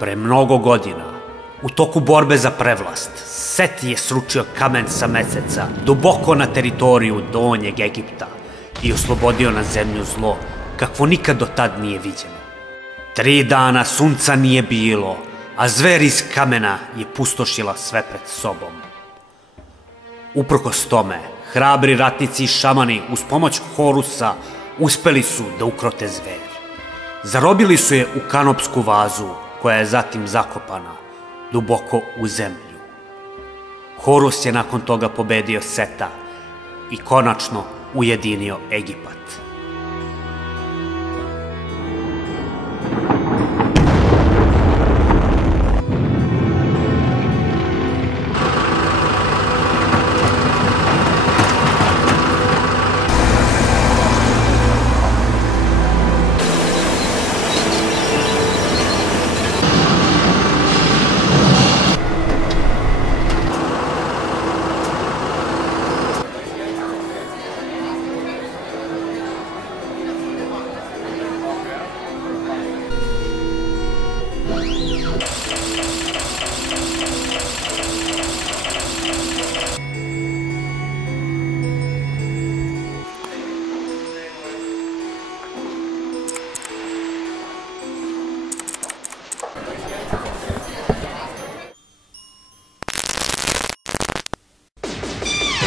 Pre mnogo godina, u toku borbe za prevlast, Set je sručio kamen sa meseca duboko na teritoriju Donjeg Egipta i oslobodio na zemlju zlo, kakvo nikad do tad nije viđeno. 3 dana sunca nije bilo, a zver iz kamena je pustošila sve pred sobom. Uprkos tome, hrabri ratnici i šamani uz pomoć Horusa uspeli su da ukrote zver. Zarobili su je u kanopsku vazu, koja je zatim zakopana duboko u zemlju. Horus je nakon toga pobedio Seta i konačno ujedinio Egipat.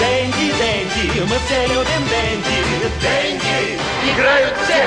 Деньги, мы все любим деньги, деньги играют все.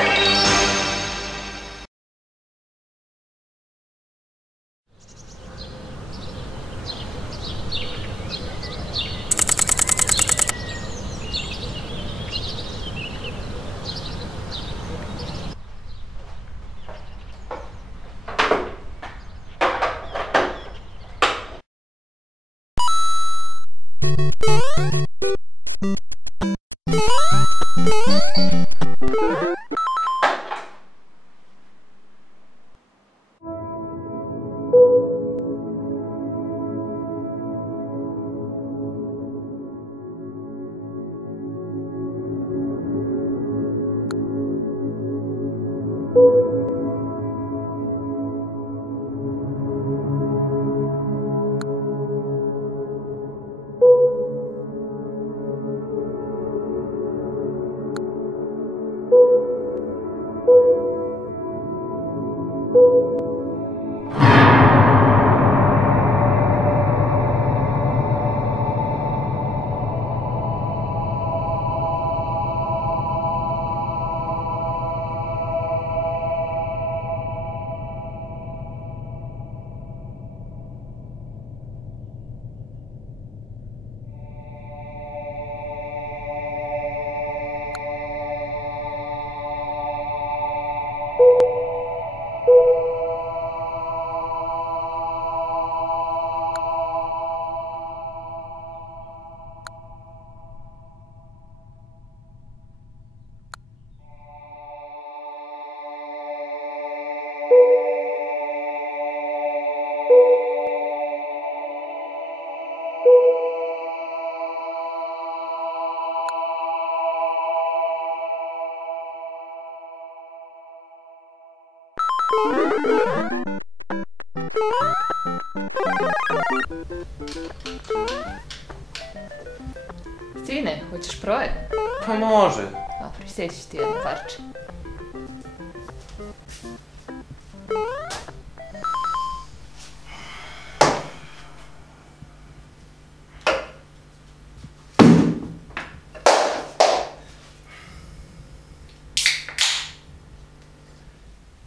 Sine, hoćeš projekt? Pa može. Dobro, sjeći ti jedno parče.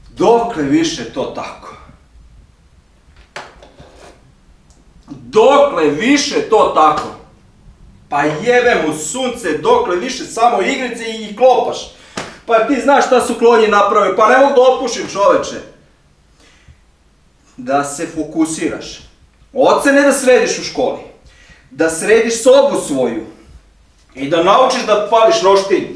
Dokle više to tako? Dokle više to tako? Pa jebe mu sunce, dokle više samo igrice i klopaš. Pa ti znaš šta su klonji napravili, pa ne mogu da opušim, čoveče. Da se fokusiraš. Ocene da središ u školi. Da središ sobu svoju. I da naučiš da pališ roštilj.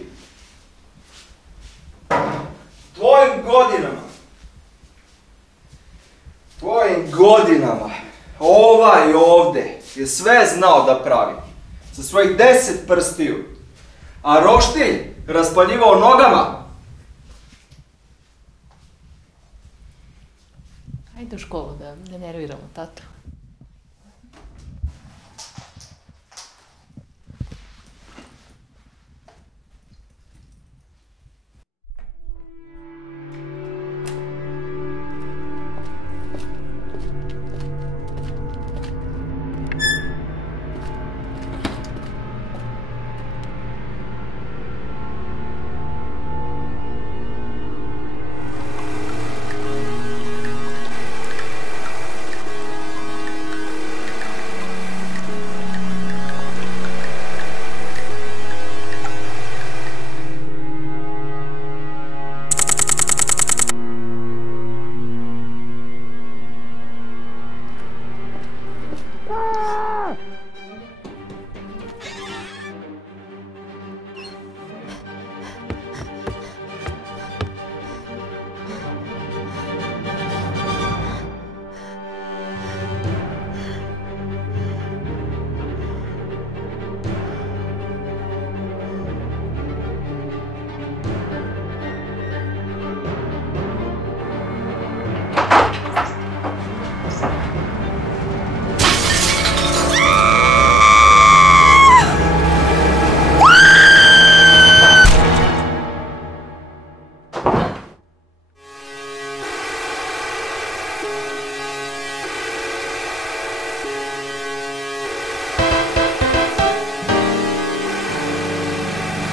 Tvojim godinama, ovaj ovde je sve znao da pravi. Sa svojih 10 prstiju. A roštilj raspaljivao nogama. Ajde u školu da ne nerviramo tatu.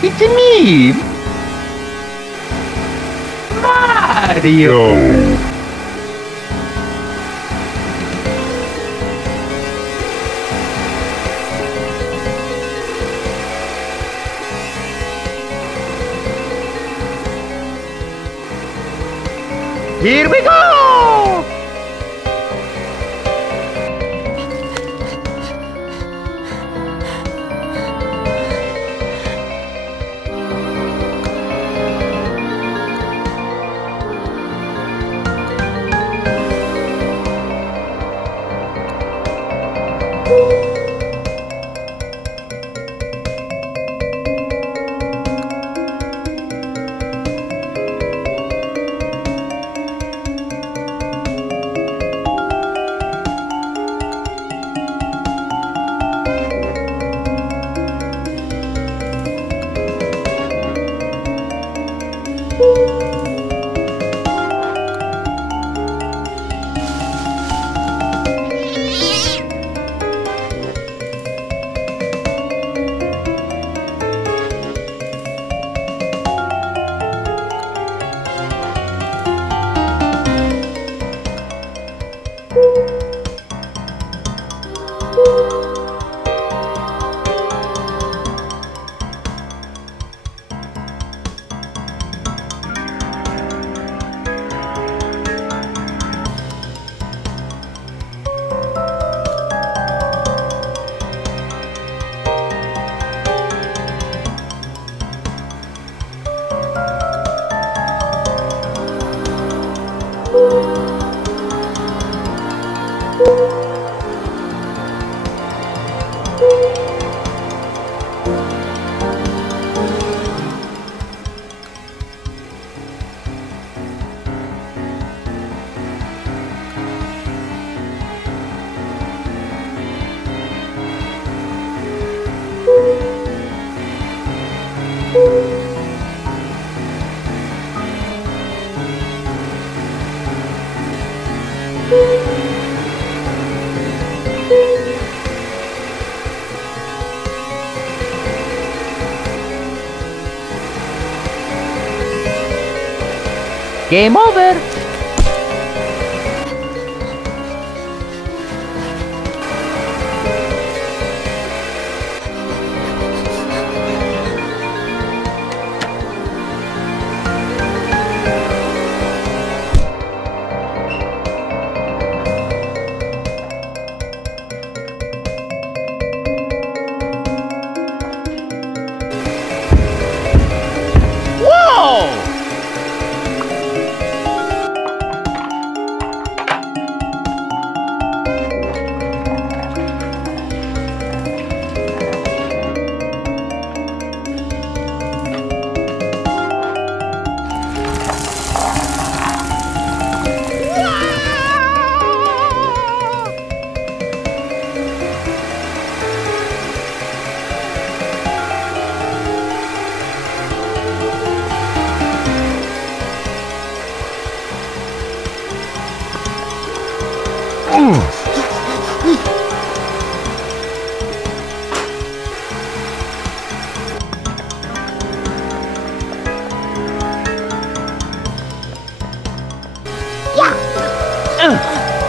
It's me, Mario. Here we go! Game over!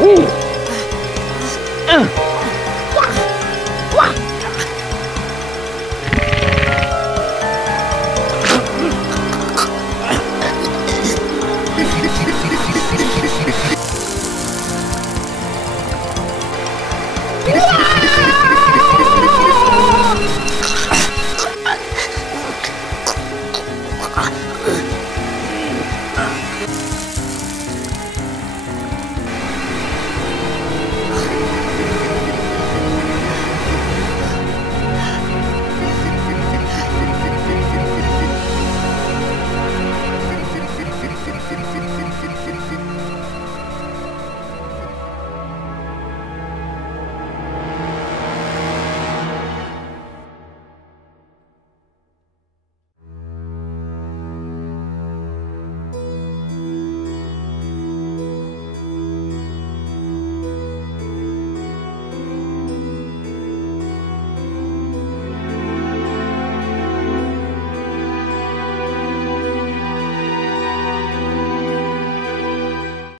Ooh.